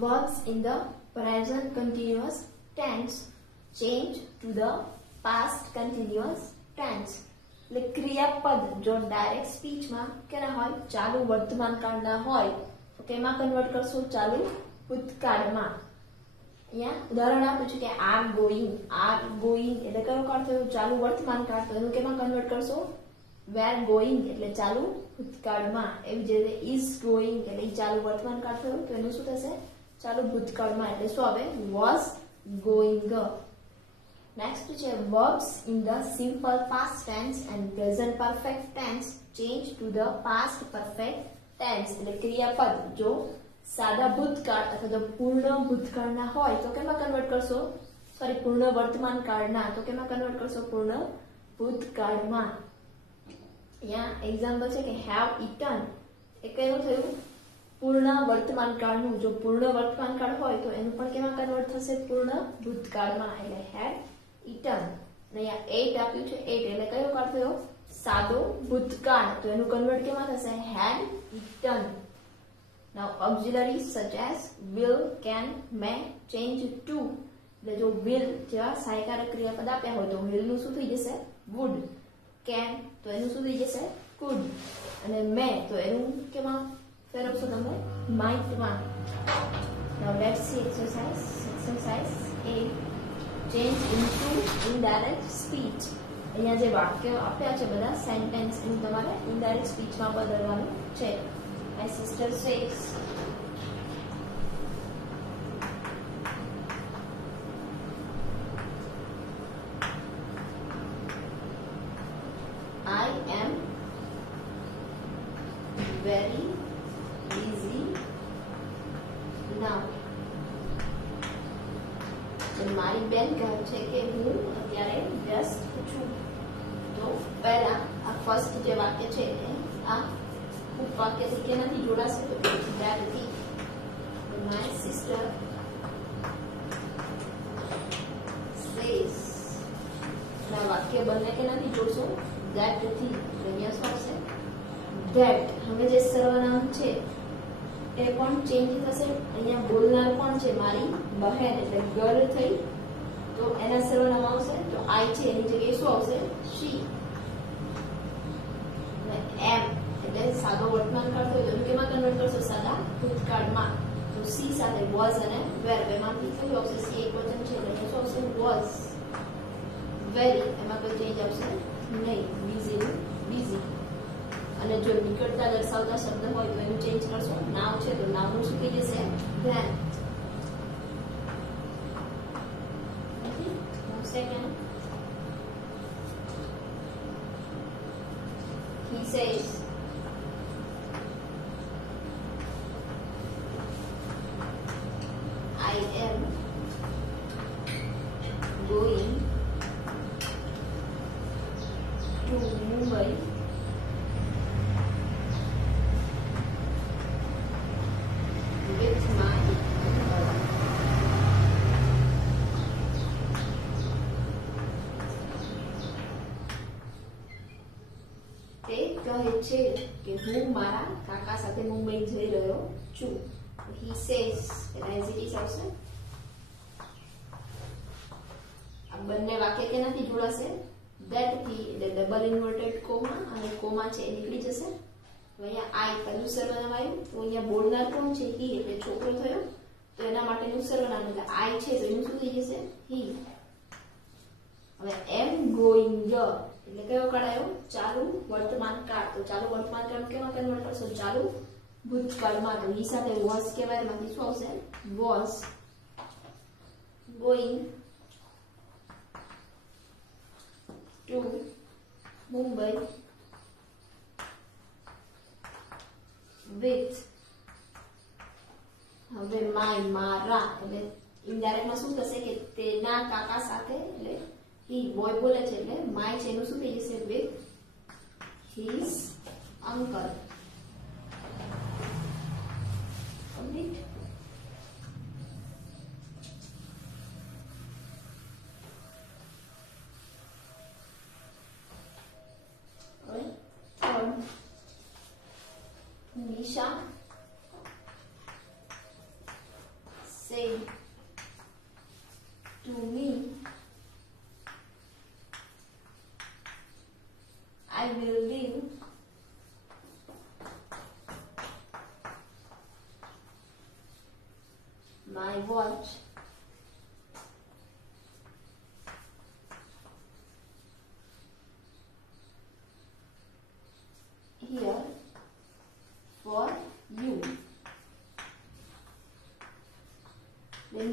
verbs in the present continuous tense change to the past continuous tense. એટલે ક્રિયાપદ જો ડાયરેક્ટ સ્પીચમાં કેના હોય ચાલુ વર્તમાન કાળના હોય તો કેમાં કન્વર્ટ કરશો ચાલુ ભૂતકાળમાં. અહીંયા ઉદાહરણ આપ્યું છે કે આર ગોઈંગ એટલે કયો કાળ થયો ચાલુ વર્તમાન કાળ તો એનું કેમાં કન્વર્ટ કરશો વેર ગોઈંગ એટલે ચાલુ ભૂતકાળમાં. એવી જ રીતે ઇઝ ગોઈંગ એટલે ચાલુ વર્તમાન કાળ થયો તો એનું શું થશે ચાલુ ભૂતકાળમાં એટલે શું આવે વોઝ ગોઈંગ. Next છે verbs in the simple past tense and present perfect tense change to the past perfect tense. એટલે ક્રિયાપદ જો સાદા ભૂતકાળ અથવા તો પૂર્ણ ભૂતકાળના હોય તો કેમાં કન્વર્ટ કરશો સોરી પૂર્ણ વર્તમાન કાળના તો કેમાં કન્વર્ટ કરશો પૂર્ણ ભૂતકાળમાં. અહીંયા એક્ઝામ્પલ છે કે have eaten એ કયું થયું પૂર્ણ વર્તમાન કાળનું. જો પૂર્ણ વર્તમાન કાળ હોય તો એનું પણ કેમાં કન્વર્ટ થશે પૂર્ણ ભૂતકાળમાં એટલે had eaten. અને અહીંયા 8 આપ્યું છે 8 એટલે કયો કાળ થયો સાદો ભૂતકાળ તો એનું કન્વર્ટ કેમાં થશે had eaten. Now auxiliaries such as will, can, may change to. એટલે જો will જેવા સહાયકારક ક્રિયાપદ આપ્યા હોય તો will નું શું થઈ જશે would, can તો એનું શું થઈ જશે could અને may તો એનું કેમાં ફેરવશો તમે might માં. Now let's see exercise A. Change into indirect speech. અહીંયા જે વાક્યો આપ્યા છે બધા સેન્ટેન્સ એનું તમારે ઇનડાયરેક્ટ સ્પીચમાં બદલવાનું છે. My sister says I am very busy now. મારી બેન કહે છે કે હું અત્યારે વ્યસ્ત છું. તો પહેલા આ ફર્સ્ટ જે વાક્ય છે આ ઉપવાક્યથી કેનાથી જોડાશે તો ધેટથી. માય સિસ્ટર સેઝ આ વાક્ય બંને કેનાથી જોડશો ધેટથી. અહીંયા શું આવશે ધેટ. હવે જે સર્વનામ છે એ પણ ચેન્જ થશે. અહીંયા બોલનાર કોણ છે મારી બહેન એટલે ગર્લ થઈ તો એના સર્વનામ આવશે તો આઈ છે એની જગ્યાએ શું આવશે શી. એમ એટલે સાદો વર્તમાન કાળ થયો તો કેમાં કન્વર્ટ કરશો સાદા ભૂતકાળમાં તો સી સાથે વોઝ અને વેર બેમાંથી કયું આવશે સી એક વચન છે એટલે શું આવશે વોઝ. વેરી એમાં કોઈ ચેન્જ આવશે નહીં બીઝી બીઝી. અને જો નિકટતા દર્શાવતા શબ્દ હોય તો એનું ચેન્જ કરશો નાવ છે તો નાવનું શું થઈ જશે than. Second, he says I am going to Mumbai with my કહે છે કે હું મારા કાકા સાથે મુંબઈ જઈ રહ્યો છું. he says એટલે as it is આવશે. આ બંને વાક્ય કેનાથી જોડાશે that થી એટલે ડબલ ઇન્વર્ટેડ કોમા અને કોમા છે એ નીકળી જશે. તો અહીંયા આઈ પહેલું સર્વનામ આવ્યું તો અહીંયા બોલનાર કોણ છે he એટલે છોકરો થયો તો એના માટેનું સર્વનામ એટલે આઈ છે તો એનું શું થઈ જશે he. હવે એમ ગોઈંગ એટલે કયો કાળ આવ્યો ચાલુ વર્તમાન કાળ તો ચાલુ વર્તમાન કાળ કેમાં કન્વર્ટ કરશો ચાલુ ભૂતકાળમાં તો ઈ સાથે વોઝ કહેવાય એમાંથી શું આવશે વોઝ ગોઈંગ ટુ મુંબઈ વિથ. હવે માય મારા એટલે ઇનડાયરેક્ટમાં શું થશે કે તેના કાકા સાથે એટલે he boy બોલે છે એટલે માય છે એનું શું થઈ જશે with his uncle. complete. Nisha said to me, I will leave my watch here for you.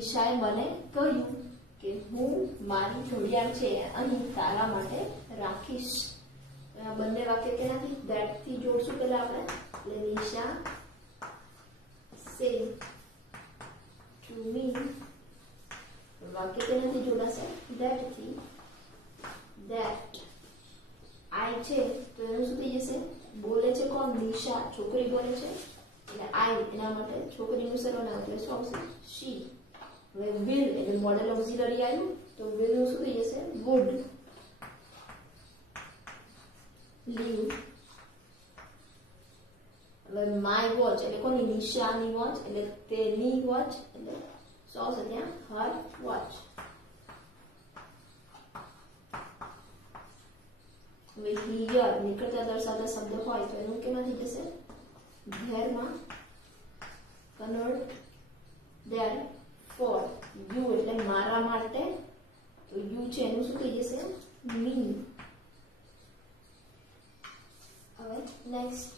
નિશાએ મને કહ્યું કે હું મારી ઘડિયાળ છે અહીં તારા માટે રાખીશ. આ બંને વાક્ય કેનાથી that થી જોડશું પહેલા આપણે. એટલે નિશા said to me, વાક્ય કેનાથી જોડાશે that થી. that I છે તો એનું શું થઈ જશે? બોલે છે કોણ? નિશા, છોકરી બોલે છે એટલે I એના માટે છોકરીનું સર્વનામ એટલે શું આવશે? she. હવે will એટલે મોડેલ ઓક્સિલરી આવ્યું તો will નું શું થઈ જશે? would. leave. હવે my watch એટલે કોની? નિશાની વોચ એટલે તેની વોચ એટલે શું આવશે ત્યાં? her watch. હવે here નિકટતા દર્શાવતા શબ્દ હોય તો એનું કેમાંથી જશે? there માં કન્વર્ટ there for you એટલે મારા માટે તો you છે એનું શું થઈ જશે? me. હવે next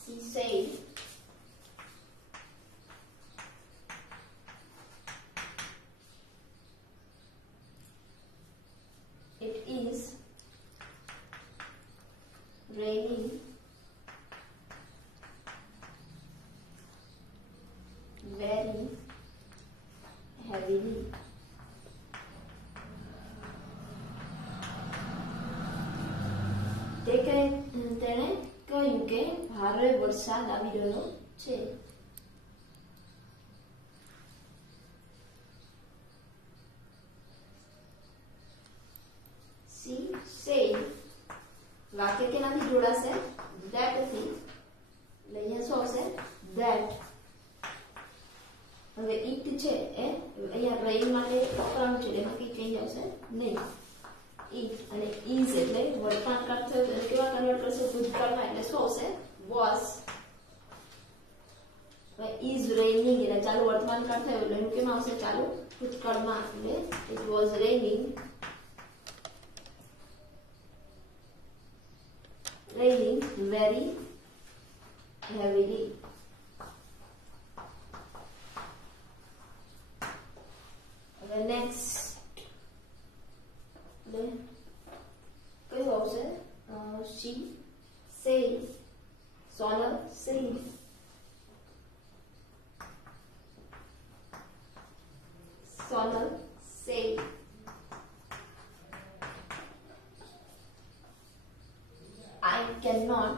she said it is raining very heavily. તેણે કહ્યું કે ભારે વરસાદ આવી રહ્યો છે. she said વાક્ય કેનાથી જોડાશે? that થી. એટલે અહીંયા શું આવશે? that. હવે it છે એ અહીંયા rain માટે વપરાણ છે એમાં કઈ ચેન્જ આવશે નહીં. it અને is એટલે વર્તમાન કાળ થયો એટલે કેવા કન્વર્ટ કરશે? ભૂતકાળમાં એટલે શું આવશે? was. હવે is raining એટલે ચાલુ વર્તમાન કાળ થયો એટલે એનું કેમ આવશે? ચાલુ ભૂતકાળમાં એટલે it was raining very heavily. હવે next કયું આવશે? she said Sonal said Sonal said I cannot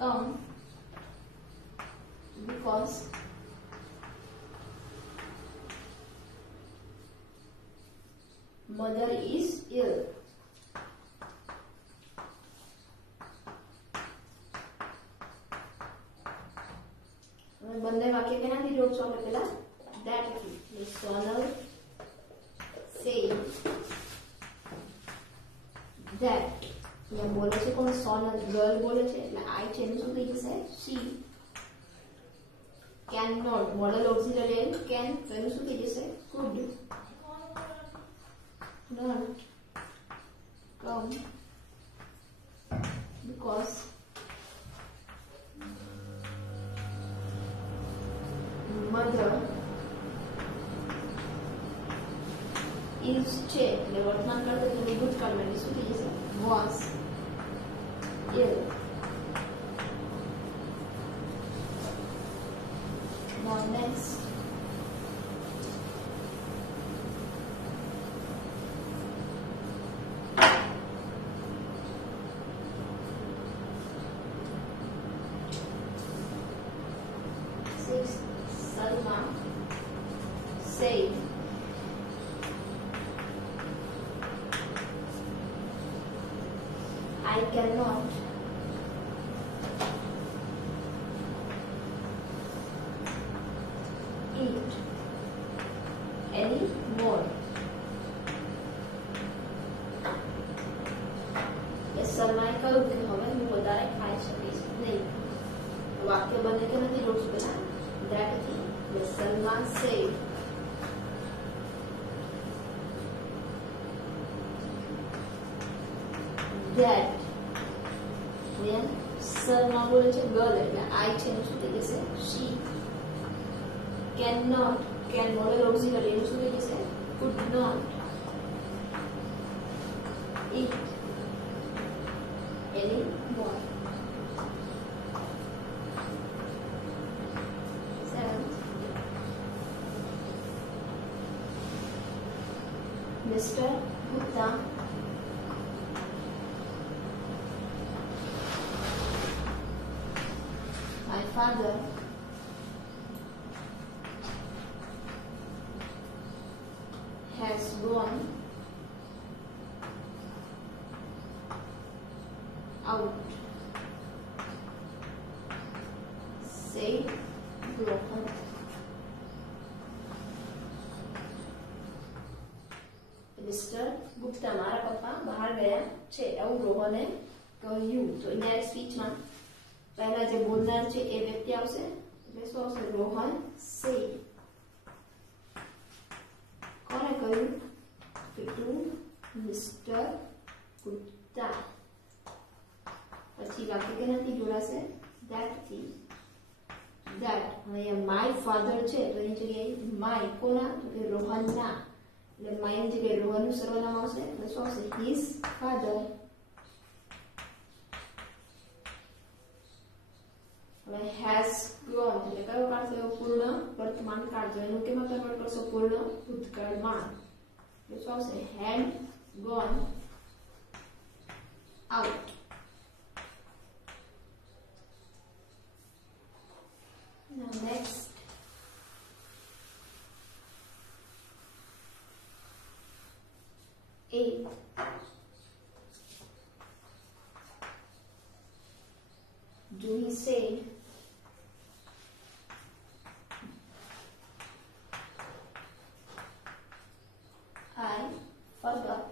come because mother is ill. બંને વાક્ય કેનાથી જોડશો આપણે? પહેલા that થી. Sonal said that અહીંયા બોલે છે કોણ? સોનલ ગર્લ બોલે છે એટલે I છે એનું શું થઈ જશે? she. cannot model auxiliary can તો એનું શું થઈ જશે? could. not come because mother is છે એટલે વર્તમાન કાળ તો ભૂતકાળમાં એટલે શું થઈ જશે? was ill. Now next Salma said I cannot eat any more. સલમાએ કહ્યું કે હવે હું વધારે ખાઈ શકીશ નહીં. વાક્ય બને કે નથી જોડશું પેલા that થી. સલમા said that સલમા બોલે છે ગર્લ એટલે I છે એનું શું થઈ જશે she cannot can બોલે ઓક્સિલરી એનું શું થઈ જશે could not eat any more. Seventh, Mr. Gupta my father has gone out, said Rohan. Mister Gupta મારા પપ્પા બહાર ગયા છે એવું રોહને કહ્યું. તો ઇનડાયરેક્ટ સ્પીચમાં પહેલા જે બોલનાર છે એ વ્યક્તિ આવશે એટલે શું આવશે રોહન said. કોને કહ્યું ટુ મિસ્ટર ગુપ્તા. પછી વાક્ય કેનાથી જોડાશે that થી. that અહીંયા માય ફાધર છે તો એની જગ્યાએ માય કોના તો કે રોહનના એટલે માય ની જગ્યાએ રોહનનું સર્વનામ આવશે એટલે શું આવશે his father. હવે has gone એટલે કયો કાળ થયો પૂર્ણ વર્તમાન કાળ. તો એનું કેમાં કન્વર્ટ કરશો પૂર્ણ ભૂતકાળમાં એટલે શું આવશે had gone out. Now next, eighth, Juhi said, I forgot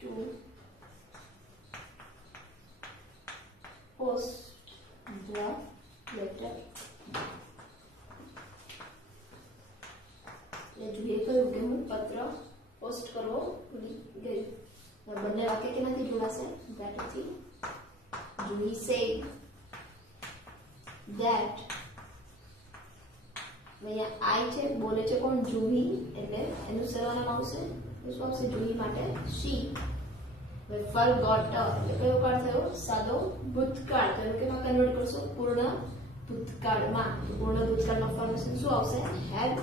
to post the letter. જુએ કહ્યું કે હું પત્ર પોસ્ટ કરવો ભૂલી ગઈ. બંને વાક્ય કેનાથી જોડાશે that થી. જુહી said that અહીંયા I છે બોલે છે કોણ જુહી એટલે એનું સર્વનામ આવશે શું આવશે જુહી માટે she. forgot એટલે કયો કાળ થયો સાદો ભૂતકાળ. તો એનું કેમાં કન્વર્ટ કરશો પૂર્ણ ભૂતકાળમાં. પૂર્ણ ભૂતકાળમાં ફોર્મેશન શું આવશે had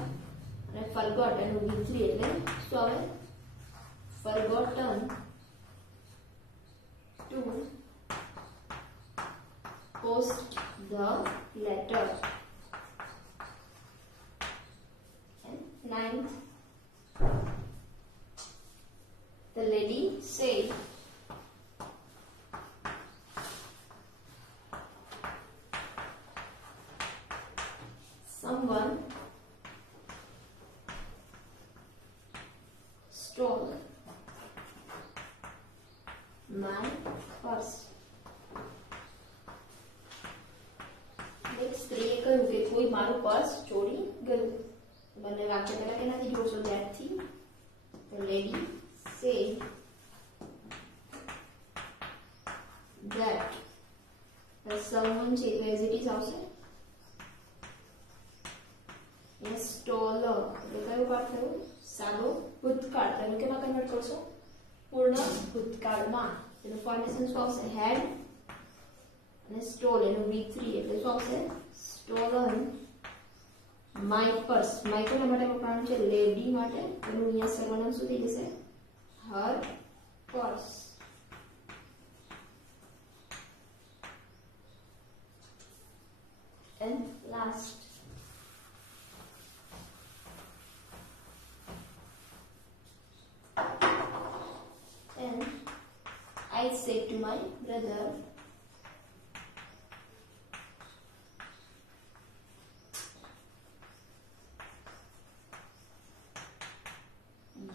અને forgot એનું v3 એટલે શું આવે forgotten to post the letter. And ninth, the lady said someone stole my purse. સ્ત્રીએ કહ્યું કે કોઈ મારું પર્સ ચોરી ગયું. બંને વાક્ય પહેલા કેનાથી જોડશો that થી. The lady said that the someone છે તો as it is આવશે. Yes, stole એટલે કયો પાઠ થયો સાદો ભૂતકાળ. તમે કેમાં કન્વર્ટ કરશો પૂર્ણ ભૂતકાળમાં. એનું ફોર્મેશન શું આવશે had અને stole એનું v3 એટલે શું આવશે stolen my purse. my કોના માટે વપરાયું છે લેડી માટે. એનું અહીંયા સર્વનામ શું થઈ જશે her purse. And last, I said to my brother,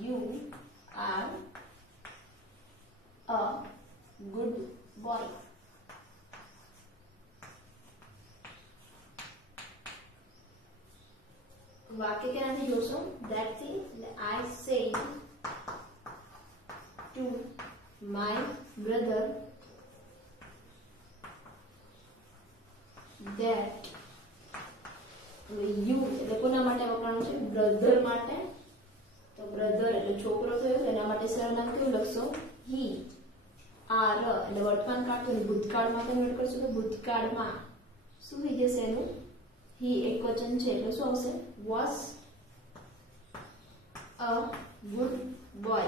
you are a good boy. वाक्य के नाम जोशो that thing I said to my brother that you એટલે કોના માટે વપરાણું છે બ્રધર માટે તો બ્રધર એટલે છોકરો થયો એના માટે સરનામ કેવું લખશો he are એટલે વર્તમાન કાળ તો ભૂતકાળમાં કન્વર્ટ કરશો તો ભૂતકાળમાં શું થઈ જશે એનું he એકવચન છે એટલે શું આવશે was a good boy.